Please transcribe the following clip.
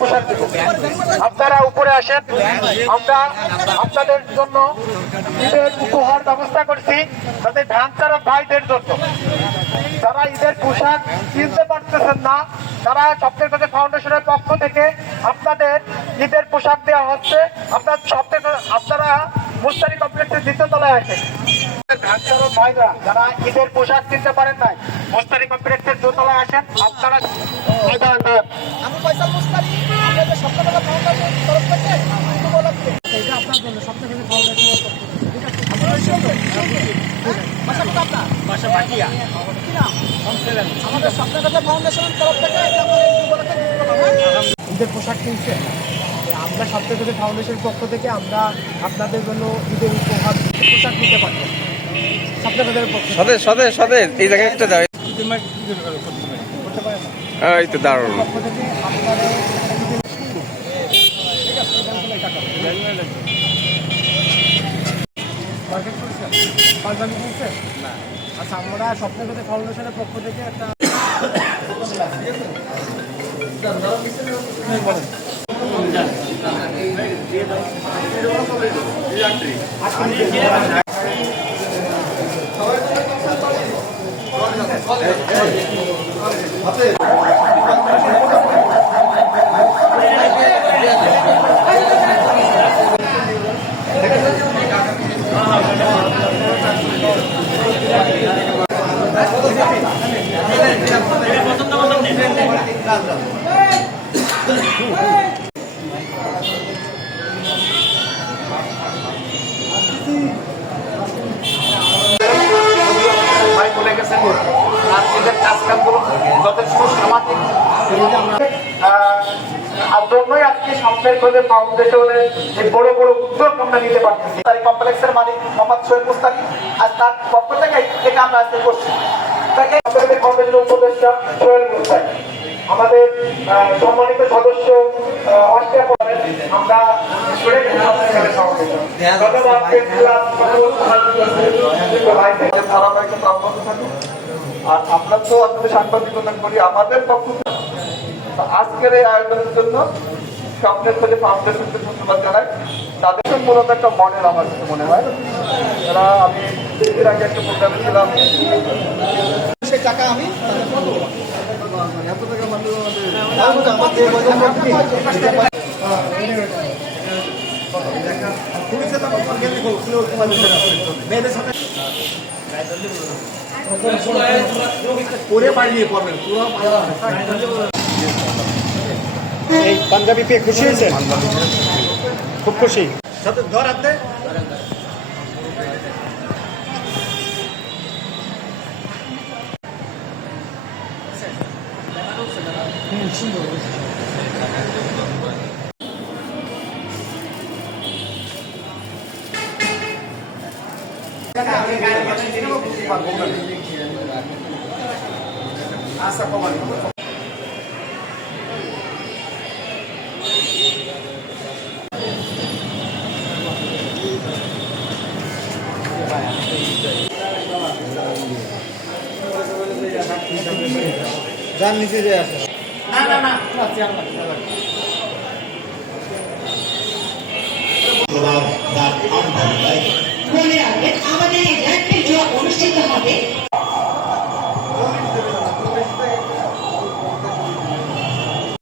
পোশাক দেব। আপনারা উপরে আসেন, আমরা আপনাদের জন্য ঈদের উপহার ব্যবস্থা করছি, তাদের ধান চালক ভাইদের জন্য। যারা ঈদের পোশাক কিনতে পারতেছেন না, তারা স্বপ্নের কথা ফাউন্ডেশনের পক্ষ থেকে আপনাদের ঈদের পোশাক দেওয়া হচ্ছে। আপনারা মুস্তারি কমপ্লেক্সের দ্বিতীয় তলায় আসেন। ধান চালক ভাইরা যারা ঈদের পোশাক কিনতে পারেন নাই, মুস্তারি কমপ্লেক্সের দোতলায় আসেন। আপনারা আমি ফয়সাল মুস্তারি, আপনাদের সপ্তাহবেলা ফাউন্ডেশনের তরফ থেকে উপলক্ষে এটা আপনার জন্য সপ্তাহবেলা ফাউন্ডেশনের তরফ থেকে। ঠিক আছে, আপনার বাসা বাটিয়া কি নাম? আমাদের সপ্তাহবেলা ফাউন্ডেশনের তরফ থেকে এটা আপনার উপলক্ষে ঈদের পোশাক কিনছে। আমরা সপ্তাহবেলা ফাউন্ডেশনের পক্ষ থেকে আমরা আপনাদের জন্য ঈদের উপহার পোশাক নিতে পারবো। সপ্তাহবেলার পক্ষ সাথে এই জায়গায় একটা দাও। করতে পারেন এই তো দারুণ। পক্ষ থেকে আপনাদের আচ্ছা, আমরা স্বপ্নগত ফাউন্ডেশনের পক্ষ থেকে একটা জন্যই আজকে স্বপ্নের খোঁজে ফাউন্ডেশনের যে বড় বড় উদ্যোগ আমরা নিতে পারতেছি। তাই কমপ্লেক্সের মালিক মোহাম্মদ সোহেল মুস্তাকি, আর তার পক্ষ থেকে এটা আমরা আজকে করছি। ফাউন্ডেশনের উপদেষ্টা সোহেল মুস্তাকি, আমাদের সম্মানিত সদস্য আমরা আর আমরা তো আপনাদের সাংবাদিকতা করি আমাদের পক্ষ থেকে। আজকের এই আয়োজনের জন্য স্বপ্নের খোঁজে ফাউন্ডেশনকে ধন্যবাদ জানাই। তাদের মূলত একটা মডেল আমার কাছে মনে হয়। তারা আমি এর আগে একটা প্রোগ্রামে ছিলাম, সেই টাকা আমি এত টাকা মেয়েদের সাথে এই পাঞ্জাবি পেয়ে খুশি হয়েছে? খুব খুশি। সাথে ধর হাতে আশা কমাল যান নিচে যে আছে না মনে রাখবেন আমাদের এই অনুষ্ঠিত হবে